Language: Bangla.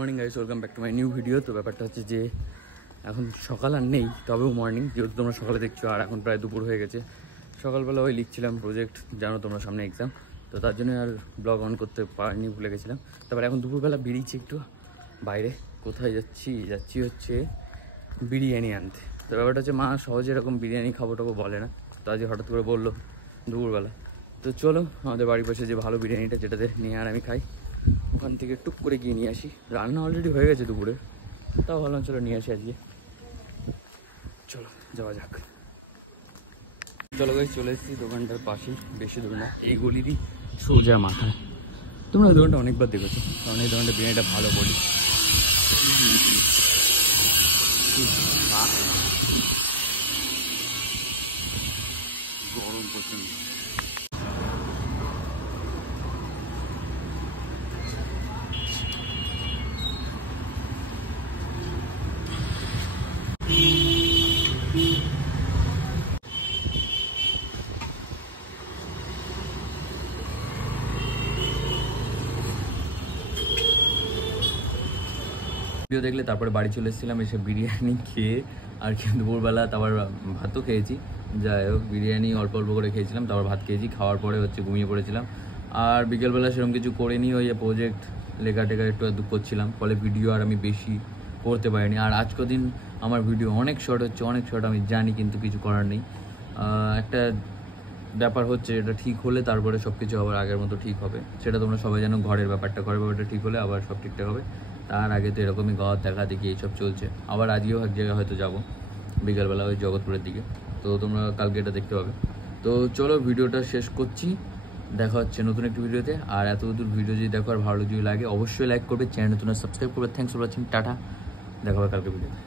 Morning guys, welcome back to my new video. তো ব্যাপারটা হচ্ছে যে এখন সকাল আর নেই, তবেও মর্নিং, যেহেতু তোমরা সকালে দেখছো আর এখন প্রায় দুপুর হয়ে গেছে। সকালবেলা ওই লিখছিলাম প্রজেক্ট, জানো তোমরা সামনে এক্সাম, তো তার জন্য আর ব্লগ অন করতে পারিনি, ভুলে গেছিলাম। তারপরে এখন দুপুরবেলা বেরিয়েছি একটু বাইরে। কোথায় যাচ্ছি হচ্ছে বিরিয়ানি আনতে। তো ব্যাপারটা হচ্ছে মা সহজে এরকম বিরিয়ানি খাবো টাবো বলে না, তো আজকে হঠাৎ করে বললো দুপুরবেলা। তো চলো আমাদের বাড়ির পাশে যে ভালো বিরিয়ানিটা, যেটাতে নিয়ে আর আমি খাই, ওখান থেকে টুক করে গিয়ে নিয়ে আসি। রান্না অলরেডি হয়ে গেছে দুপুরে, তাও ভাবলাম চলো নিয়ে আসি আজকে। চলো যাওয়া যাক। চলো গাইস, চলে এসেছি দোকানটার পাশেই, বেশি দূর না, এই গলিরই সোজা মাথায়। তোমরা এই দোকানটা অনেকবার দেখেছো, কারণ এই দোকানটা বিরিয়ানিটা ভালো বলি। গরম প্রচন্ড। ভিডিও দেখলে তারপরে বাড়ি চলে এসেছিলাম, এসে বিরিয়ানি খেয়ে আর দুপুরবেলা তারপর ভাতও খেয়েছি। যাই হোক, বিরিয়ানি অল্প অল্প করে খেয়েছিলাম, তারপর ভাত খেয়েছি, খাওয়ার পরে ঘুমিয়ে পড়েছিলাম। আর বিকেলবেলা সেরকম কিছু করিনি, ওই প্রজেক্ট লেখা টেখা একটু আধটু করছিলাম, ফলে ভিডিও আর আমি বেশি করতে পারিনি। আর আজকে দিন আমার ভিডিও অনেক শর্ট হচ্ছে, অনেক শর্ট আমি জানি, কিন্তু কিছু করার নেই। একটা ব্যাপার হচ্ছে, এটা ঠিক হলে তারপরে সব কিছু আবার আগের মতো ঠিক হবে, সেটা তোমরা সবাই জানো। ঘরের ব্যাপারটা ঠিক হলে আবার সব ঠিকঠাক হবে। তার আগে তো এরকমই ঘর দেখা দেখি এইসব চলছে। আবার আজকেও এক জায়গায় হয়তো যাবো বিকালবেলা, ওই জগৎপুরের দিকে, তো তোমরা কালকে এটা দেখতে পাবে। তো চলো ভিডিওটা শেষ করছি, দেখা হচ্ছে নতুন একটি ভিডিওতে। আর এত দূর ভিডিও যদি দেখো আর ভালো যদি লাগে, অবশ্যই লাইক করবে, চ্যানেল তোমরা সাবস্ক্রাইব করবে। থ্যাংকস ফর ওয়াচিং, টাটা, দেখা হবে কালকে ভিডিওতে।